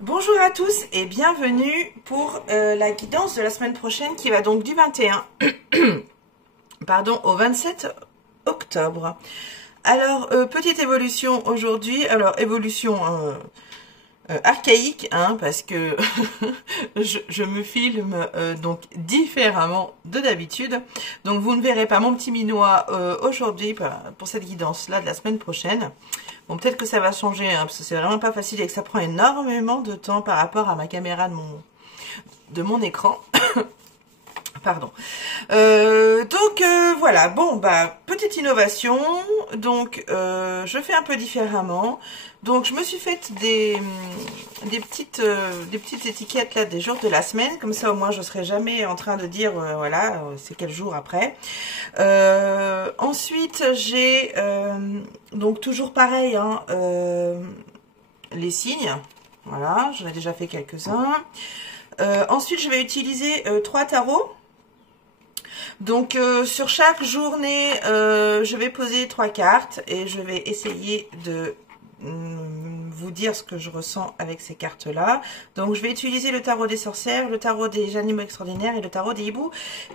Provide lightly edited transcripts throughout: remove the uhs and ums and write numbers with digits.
Bonjour à tous et bienvenue pour la guidance de la semaine prochaine qui va donc du 21 pardon, au 27 octobre. Alors, petite évolution aujourd'hui. Alors, évolution archaïque, hein, parce que je me filme donc différemment de d'habitude. Donc, vous ne verrez pas mon petit minois aujourd'hui pour cette guidance-là de la semaine prochaine. Bon, peut-être que ça va changer, hein, parce que c'est vraiment pas facile et que ça prend énormément de temps par rapport à ma caméra de mon écran. Pardon. Voilà, bon, bah, petite innovation. Donc, je fais un peu différemment. Donc, je me suis fait des petites étiquettes là des jours de la semaine. Comme ça, au moins, je serai jamais en train de dire, voilà, c'est quel jour après. Ensuite, j'ai, donc, toujours pareil, hein, les signes. Voilà, j'en ai déjà fait quelques-uns. Ensuite, je vais utiliser 3 tarots. Donc, sur chaque journée, je vais poser 3 cartes et je vais essayer de vous dire ce que je ressens avec ces cartes-là. Donc, je vais utiliser le tarot des sorcières, le tarot des animaux extraordinaires et le tarot des hiboux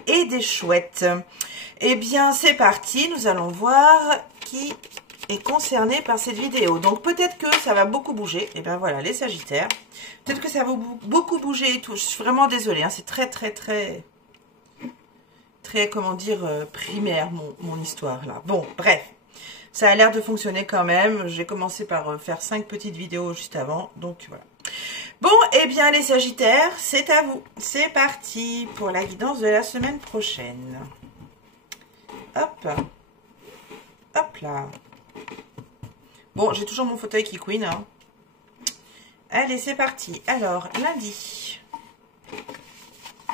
et des chouettes. Eh bien, c'est parti. Nous allons voir qui est concerné par cette vidéo. Donc, peut-être que ça va beaucoup bouger. Et bien, voilà, les sagittaires. Peut-être que ça va beaucoup bouger et tout. Je suis vraiment désolée, hein. C'est très, comment dire, primaire, mon histoire, là. Bon, bref. Ça a l'air de fonctionner quand même. J'ai commencé par faire 5 petites vidéos juste avant. Donc, voilà. Bon, eh bien, les sagittaires, c'est à vous. C'est parti pour la guidance de la semaine prochaine. Hop. Hop là. Bon, j'ai toujours mon fauteuil qui couine, hein. Allez, c'est parti. Alors, lundi.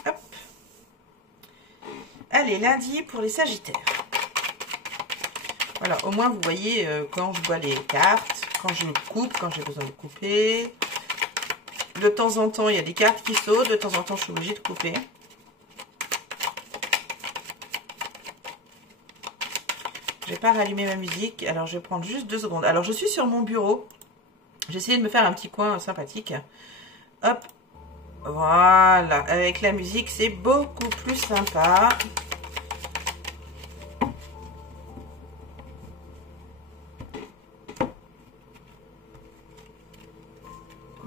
Hop. Allez, lundi pour les sagittaires. Voilà, au moins vous voyez quand je vois les cartes, quand je coupe, quand j'ai besoin de couper. De temps en temps, il y a des cartes qui sautent, de temps en temps, je suis obligée de couper. Je vais pas rallumer ma musique, alors je vais prendre juste 2 secondes. Alors, je suis sur mon bureau. J'ai essayé de me faire un petit coin sympathique. Hop, voilà, avec la musique, c'est beaucoup plus sympa.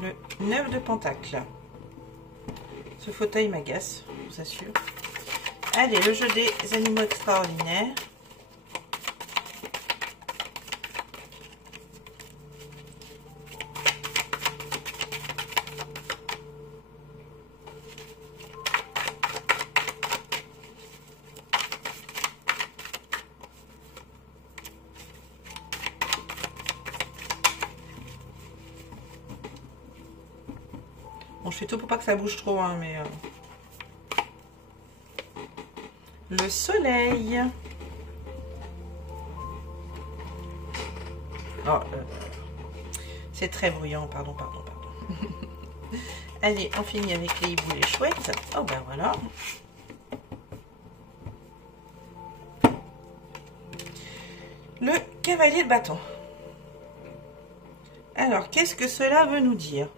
Le 9 de pentacle. Ce fauteuil m'agace, je vous assure. Allez, le jeu des animaux extraordinaires. Bon, je fais tout pour pas que ça bouge trop, hein, mais... Le soleil. Oh, c'est très bruyant, pardon. Allez, on finit avec les hiboux et les chouettes. Oh, ben voilà. Le cavalier de bâton. Alors, qu'est-ce que cela veut nous dire?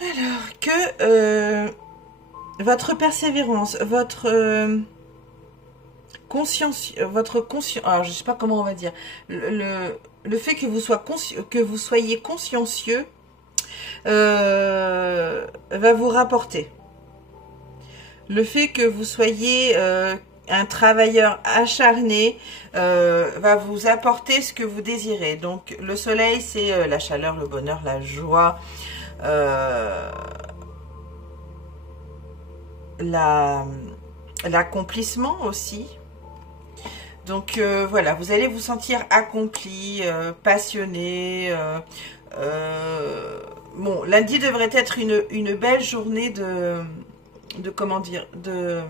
Alors que votre persévérance, votre conscience, alors je sais pas comment on va dire, le fait que vous soyez consciencieux va vous rapporter. Le fait que vous soyez un travailleur acharné va vous apporter ce que vous désirez. Donc le soleil, c'est la chaleur, le bonheur, la joie. L'accomplissement aussi. Donc voilà, vous allez vous sentir accompli, passionné. Bon, lundi devrait être une belle journée de comment dire, de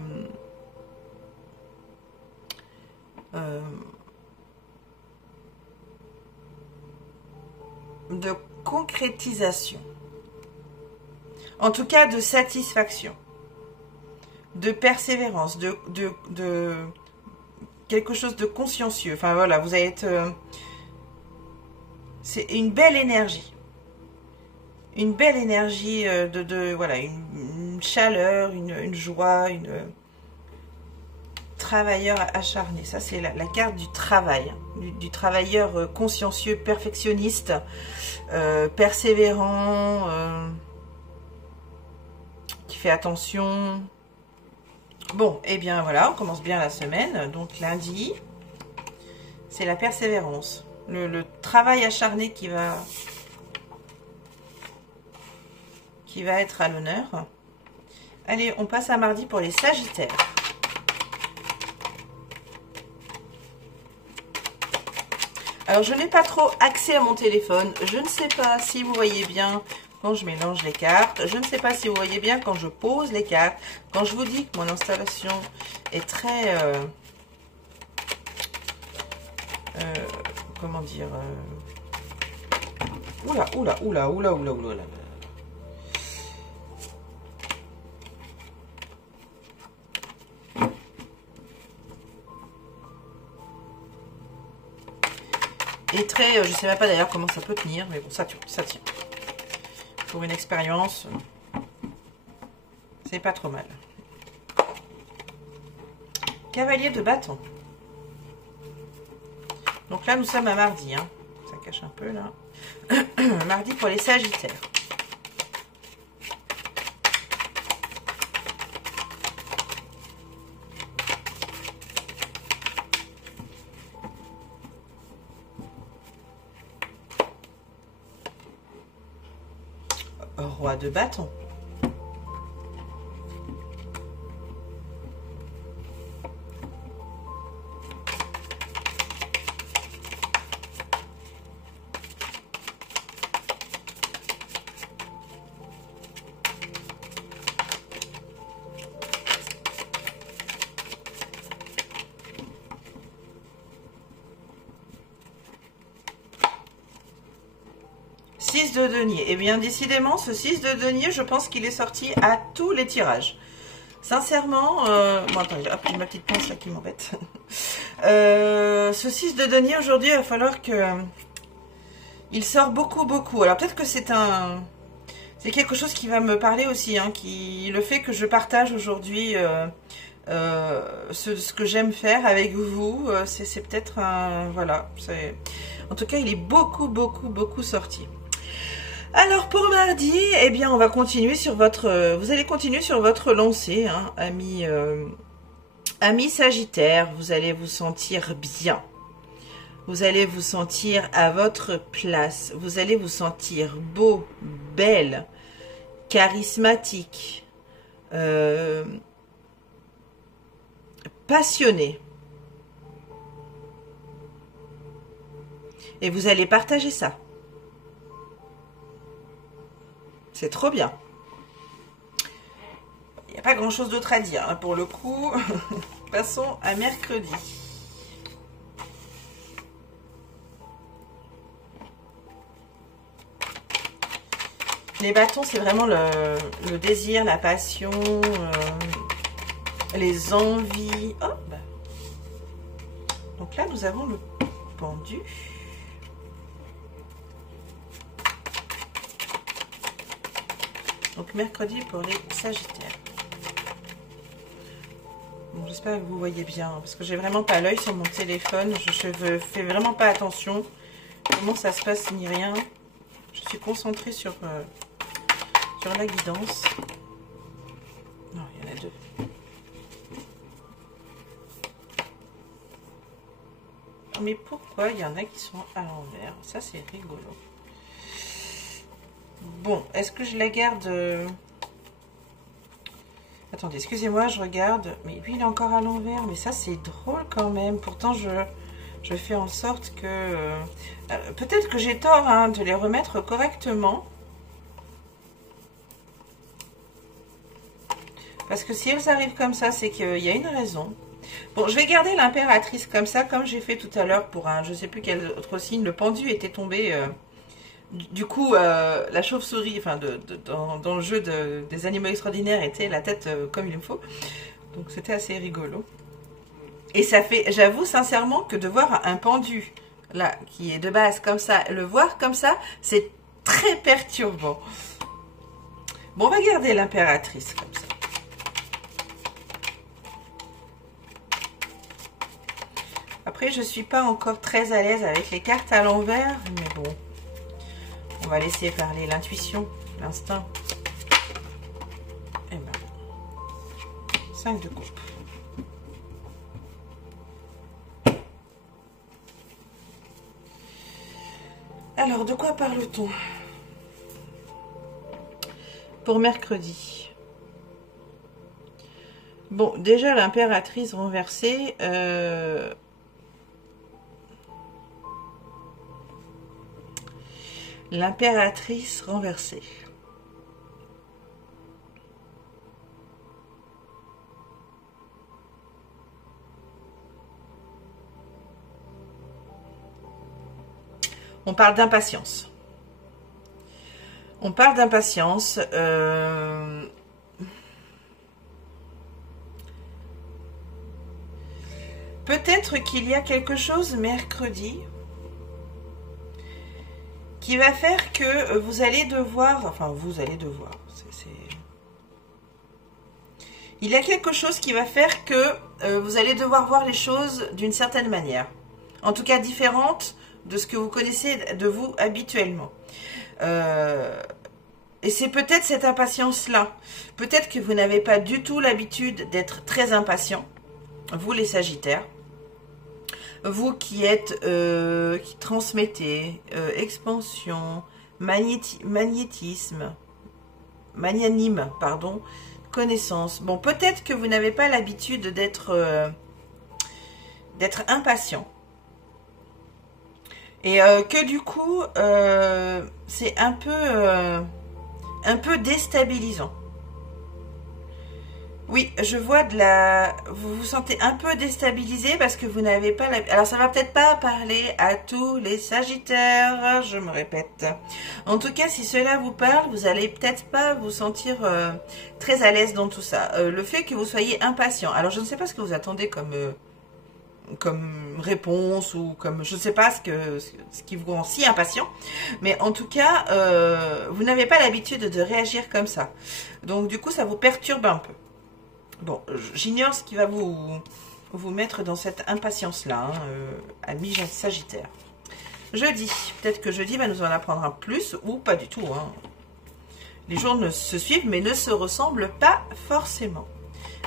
concrétisation. En tout cas, de satisfaction, de persévérance, de quelque chose de consciencieux. Enfin, voilà, vous allez être... C'est une belle énergie. Une belle énergie voilà, une chaleur, une joie, une travailleur acharné. Ça, c'est la carte du travail, du travailleur consciencieux, perfectionniste, persévérant, qui fait attention. Bon, et bien voilà, on commence bien la semaine. Donc lundi, c'est la persévérance, le travail acharné qui va être à l'honneur. Allez, on passe à mardi pour les Sagittaires. Alors, je n'ai pas trop accès à mon téléphone. Je ne sais pas si vous voyez bien quand je mélange les cartes. Je ne sais pas si vous voyez bien quand je pose les cartes. Quand je vous dis que mon installation est très... comment dire oula. Et très, je sais même pas d'ailleurs comment ça peut tenir, mais bon, ça tient. Pour une expérience, c'est pas trop mal. Cavalier de bâton. Donc là, nous sommes à mardi, hein. Ça cache un peu là. Mardi pour les Sagittaires. Roi de bâton. De denier. Et bien décidément, ce 6 de denier, je pense qu'il est sorti à tous les tirages. Sincèrement, bon attendez, hop, j'ai ma petite pince là qui m'embête. Ce 6 de denier aujourd'hui, il va falloir que il sort beaucoup. Alors peut-être que c'est quelque chose qui va me parler aussi, hein, le fait que je partage aujourd'hui ce que j'aime faire avec vous, c'est peut-être un, voilà, en tout cas il est beaucoup sorti. Alors pour mardi, eh bien on va continuer sur votre, vous allez continuer sur votre lancée, hein, amis Sagittaires. Vous allez vous sentir bien, vous allez vous sentir à votre place, vous allez vous sentir beau, belle, charismatique, passionné, et vous allez partager ça. C'est trop bien. Il n'y a pas grand chose d'autre à dire, hein, pour le coup. Passons à mercredi. Les bâtons, c'est vraiment le désir, la passion, les envies. Hop. Donc là, nous avons le pendu. Donc mercredi pour les Sagittaires. Bon, j'espère que vous voyez bien, parce que j'ai vraiment pas l'œil sur mon téléphone. Je ne fais vraiment pas attention comment ça se passe ni rien. Je suis concentrée sur la guidance. Non, il y en a deux. Mais pourquoi il y en a qui sont à l'envers? Ça, c'est rigolo. Bon, est-ce que je la garde... Attendez, excusez-moi, je regarde. Mais lui, il est encore à l'envers. Mais ça, c'est drôle quand même. Pourtant, je fais en sorte que... peut-être que j'ai tort, hein, de les remettre correctement. Parce que si elles arrivent comme ça, c'est qu'il y a une raison. Bon, je vais garder l'impératrice comme ça, comme j'ai fait tout à l'heure pour un... Je ne sais plus quel autre signe. Le pendu était tombé... Du coup, la chauve-souris, enfin, dans le jeu des animaux extraordinaires, était la tête comme il me faut. Donc, c'était assez rigolo. Et ça fait, j'avoue sincèrement que de voir un pendu là, qui est de base comme ça, le voir comme ça, c'est très perturbant. Bon, on va garder l'impératrice comme ça. Après, je ne suis pas encore très à l'aise avec les cartes à l'envers, mais bon, on va laisser parler l'intuition, l'instinct. Et ben, 5 de coupe. Alors, de quoi parle-t-on pour mercredi? Bon, déjà, l'impératrice renversée... L'impératrice renversée. On parle d'impatience. On parle d'impatience. Peut-être qu'il y a quelque chose mercredi qui va faire que vous allez devoir, enfin vous allez devoir, il y a quelque chose qui va faire que vous allez devoir voir les choses d'une certaine manière, en tout cas différente de ce que vous connaissez de vous habituellement. Et c'est peut-être cette impatience-là, peut-être que vous n'avez pas du tout l'habitude d'être très impatient, vous les Sagittaires. Vous qui êtes, qui transmettez, expansion, magnétisme, magnanime, pardon, connaissance. Bon, peut-être que vous n'avez pas l'habitude d'être impatient. Et que du coup, c'est un peu déstabilisant. Oui, je vois vous vous sentez un peu déstabilisé parce que vous n'avez pas Alors, ça va peut-être pas parler à tous les Sagittaires, je me répète. En tout cas, si cela vous parle, vous allez peut-être pas vous sentir très à l'aise dans tout ça. Le fait que vous soyez impatient. Alors, je ne sais pas ce que vous attendez comme réponse ou comme... Je ne sais pas ce qui vous rend si impatient. Mais en tout cas, vous n'avez pas l'habitude de réagir comme ça. Donc, du coup, ça vous perturbe un peu. Bon, j'ignore ce qui va vous mettre dans cette impatience-là, hein, amis Sagittaire. Jeudi, peut-être que jeudi va nous en apprendre un plus, ou pas du tout. Hein. Les jours ne se suivent, mais ne se ressemblent pas forcément.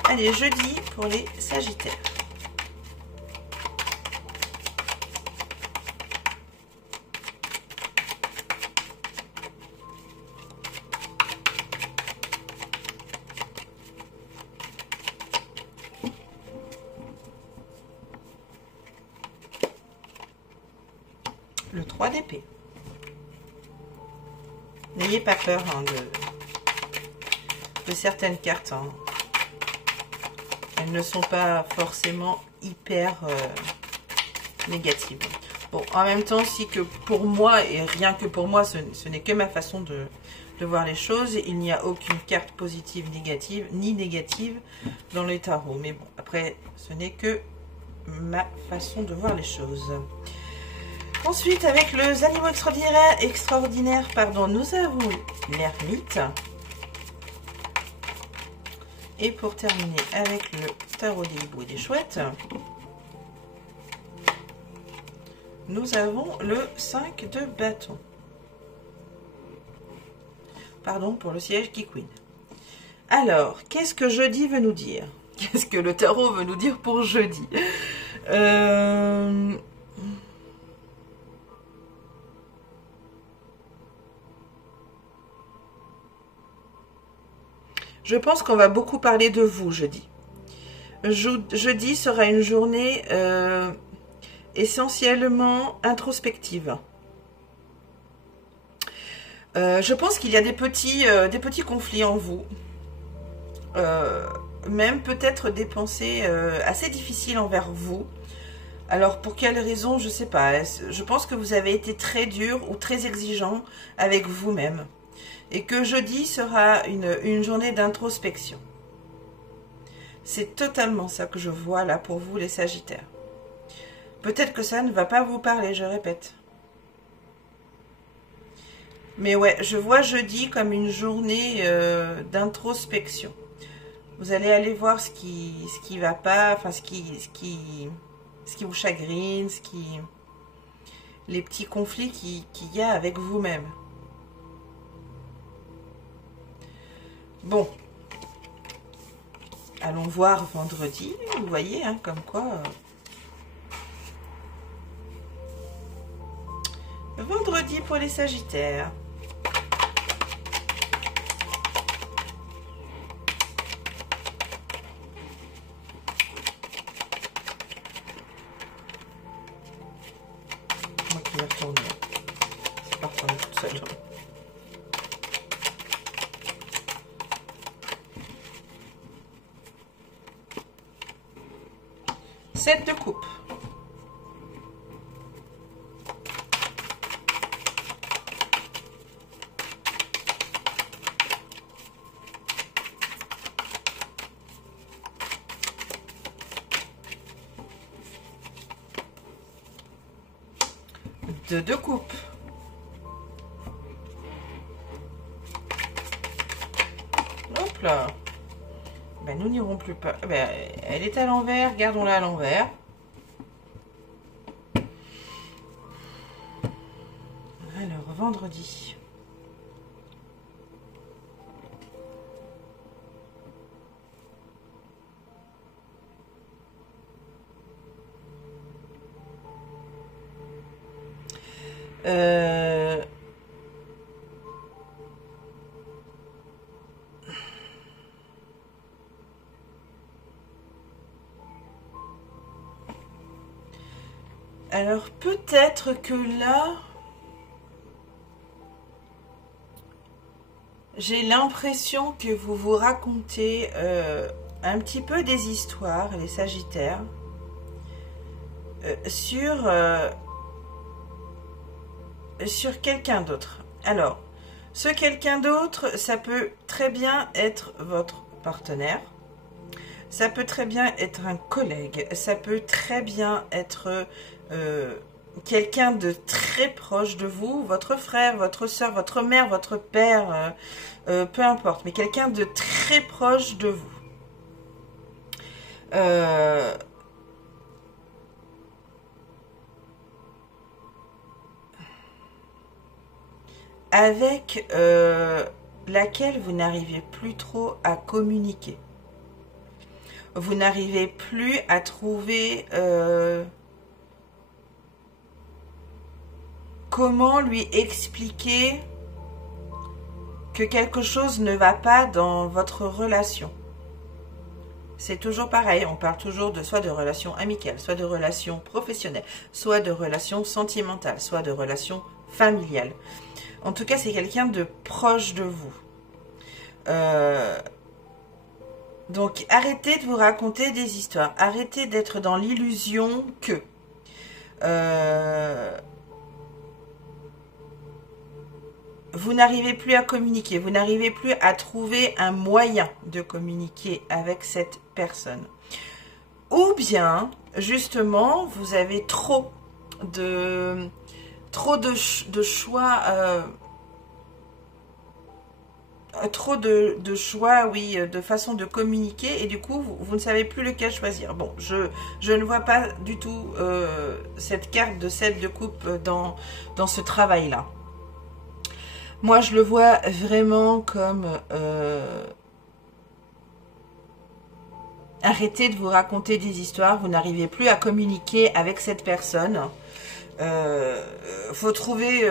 Allez, jeudi pour les Sagittaires. Le 3 d'épée. N'ayez pas peur hein, de certaines cartes. Hein. Elles ne sont pas forcément hyper négatives. Bon, en même temps, si que pour moi, et rien que pour moi, ce n'est que ma façon de voir les choses, il n'y a aucune carte positive, négative, ni négative dans le tarot. Mais bon, après, ce n'est que ma façon de voir les choses. Ensuite, avec les animaux extraordinaires, nous avons l'ermite. Et pour terminer avec le tarot des hiboux et des chouettes, nous avons le 5 de bâton. Pardon pour le siège qui queen. Alors, qu'est-ce que jeudi veut nous dire? Qu'est-ce que le tarot veut nous dire pour jeudi? Je pense qu'on va beaucoup parler de vous jeudi. Jeudi sera une journée essentiellement introspective. Je pense qu'il y a des petits conflits en vous. Même peut-être des pensées assez difficiles envers vous. Alors, pour quelle raison, je ne sais pas. Je pense que vous avez été très dur ou très exigeant avec vous-même. Et que jeudi sera une journée d'introspection. C'est totalement ça que je vois là pour vous, les Sagittaires. peut-être que ça ne va pas vous parler, je répète. Mais ouais, je vois jeudi comme une journée d'introspection. Vous allez aller voir ce qui va pas, enfin ce qui vous chagrine, les petits conflits qu'il y a avec vous-même. Bon, allons voir vendredi, vous voyez, hein, comme quoi... vendredi pour les Sagittaires. Moi qui vais retourner. C'est pas retourner toute seule. Sept de coupe. De coupe. Hop là. Ben, nous n'irons plus pas. Ben, elle est à l'envers, gardons-la à l'envers. Alors, vendredi. Alors peut-être que là, j'ai l'impression que vous vous racontez un petit peu des histoires, les Sagittaires, sur quelqu'un d'autre. Alors, ce quelqu'un d'autre, ça peut très bien être votre partenaire, ça peut très bien être un collègue, ça peut très bien être quelqu'un de très proche de vous, votre frère, votre soeur, votre mère, votre père, peu importe, mais quelqu'un de très proche de vous. Avec laquelle vous n'arrivez plus trop à communiquer. Vous n'arrivez plus à trouver comment lui expliquer que quelque chose ne va pas dans votre relation. C'est toujours pareil, on parle toujours de soit de relations amicales, soit de relations professionnelles, soit de relations sentimentales, soit de relations familiales. En tout cas, c'est quelqu'un de proche de vous. Donc, arrêtez de vous raconter des histoires. Arrêtez d'être dans l'illusion que... vous n'arrivez plus à communiquer. Vous n'arrivez plus à trouver un moyen de communiquer avec cette personne. Ou bien, justement, vous avez trop de choix... trop de choix, oui, de façon de communiquer, et du coup, vous ne savez plus lequel choisir. Bon, je ne vois pas du tout cette carte de 7 de coupe dans ce travail-là. Moi, je le vois vraiment comme... arrêtez de vous raconter des histoires, vous n'arrivez plus à communiquer avec cette personne. Faut trouver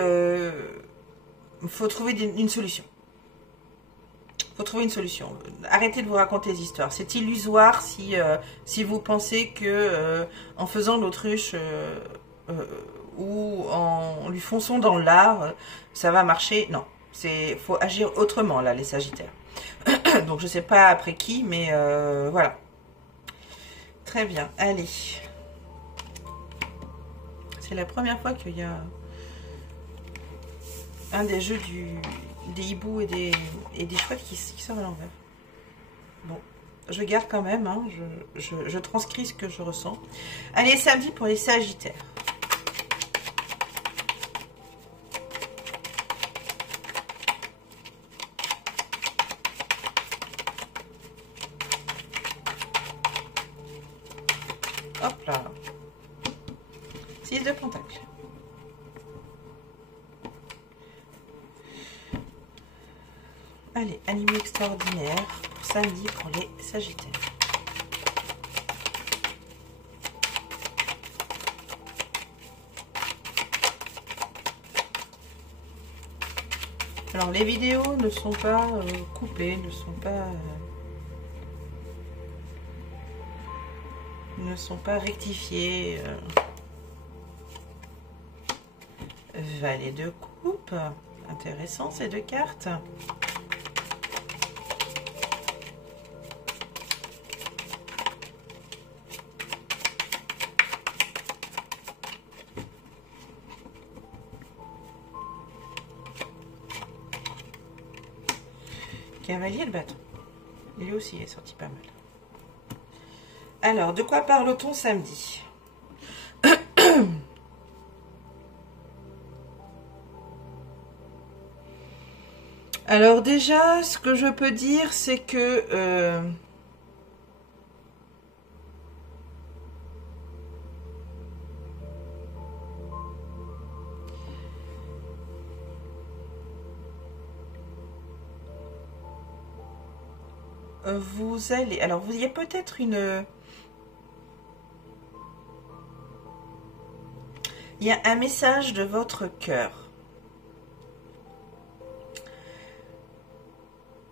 une solution. Faut trouver une solution. Arrêtez de vous raconter des histoires. C'est illusoire si vous pensez que en faisant l'autruche ou en lui fonçant dans l'art, ça va marcher. Non, faut agir autrement là, les Sagittaires. Donc je sais pas après qui, mais voilà. Très bien, allez. C'est la première fois qu'il y a un des jeux des hiboux et des chouettes qui sort à l'envers. Bon, je garde quand même, hein, je transcris ce que je ressens. Allez, samedi pour les Sagittaires. Hop là. 6 de Pentacle. Allez, animé extraordinaire pour samedi pour les Sagittaires. Alors les vidéos ne sont pas coupées, ne sont pas rectifiées. Valet de coupe, intéressant ces deux cartes. Cavalier le bâton. Lui aussi il est sorti pas mal. Alors, de quoi parle-t-on samedi? Alors déjà, ce que je peux dire, c'est que vous allez... Alors, il y a peut-être une... Il y a un message de votre cœur.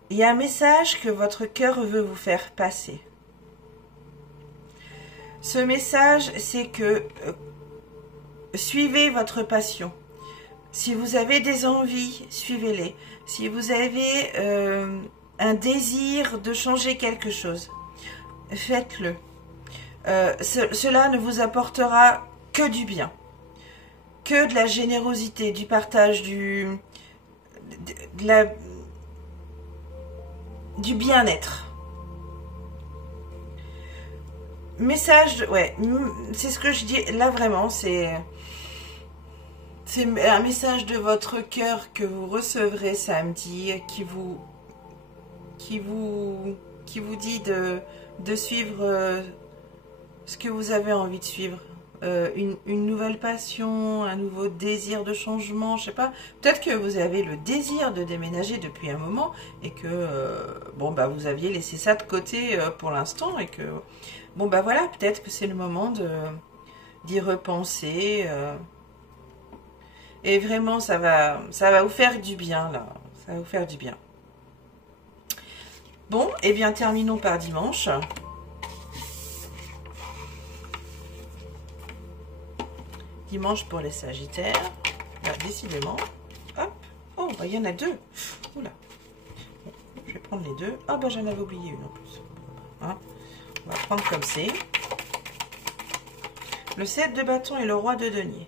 Il y a un message que votre cœur veut vous faire passer. Ce message, c'est que suivez votre passion. Si vous avez des envies, suivez-les. Si vous avez un désir de changer quelque chose, faites-le. Cela ne vous apportera que du bien, que de la générosité, du partage, du bien-être. Message, ouais, c'est ce que je dis là vraiment, c'est un message de votre cœur que vous recevrez samedi, qui vous dit de suivre ce que vous avez envie de suivre. Une nouvelle passion, un nouveau désir de changement, je sais pas. Peut-être que vous avez le désir de déménager depuis un moment et que bon bah vous aviez laissé ça de côté pour l'instant et que bon bah voilà, peut-être que c'est le moment d'y repenser et vraiment ça va vous faire du bien là, ça va vous faire du bien. Bon, et bien terminons par dimanche. Dimanche pour les Sagittaires. Là, décidément. Hop. Oh, bah, il y en a deux. Oula. Bon, je vais prendre les deux. Ah, bah, j'en avais oublié une en plus. Hein, on va prendre comme c'est. Le 7 de bâton et le roi de denier.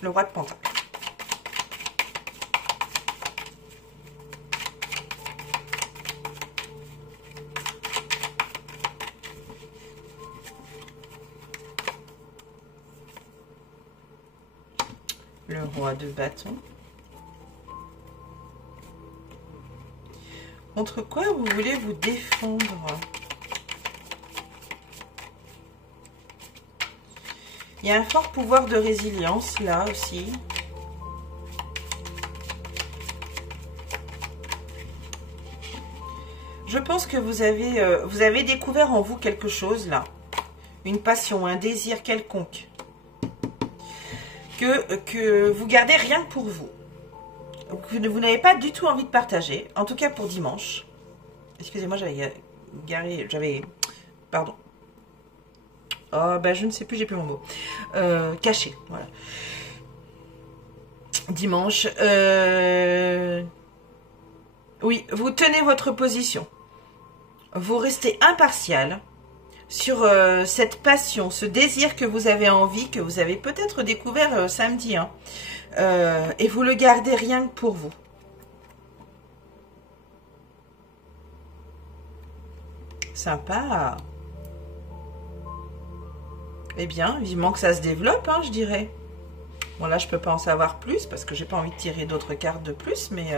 Le roi de pentacle. Le roi de bâton. Contre quoi vous voulez vous défendre? Il y a un fort pouvoir de résilience là aussi. Je pense que vous avez découvert en vous quelque chose là. Une passion, un désir quelconque. Que vous gardez rien que pour vous. Que vous n'avez pas du tout envie de partager. En tout cas pour dimanche. Excusez-moi, pardon. Oh, ben je ne sais plus, j'ai plus mon mot. Caché, voilà. Dimanche. Oui, vous tenez votre position. Vous restez impartial sur cette passion, ce désir que vous avez envie, que vous avez peut-être découvert samedi. Hein. Et vous le gardez rien que pour vous. Sympa. Eh bien, vivement que ça se développe, hein, je dirais. Bon, là, je peux pas en savoir plus parce que j'ai pas envie de tirer d'autres cartes de plus, mais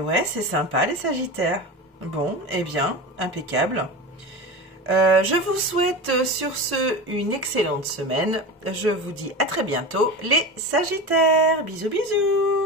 ouais, c'est sympa, les Sagittaires. Bon, eh bien, impeccable. Je vous souhaite sur ce une excellente semaine. Je vous dis à très bientôt, les Sagittaires. Bisous, bisous.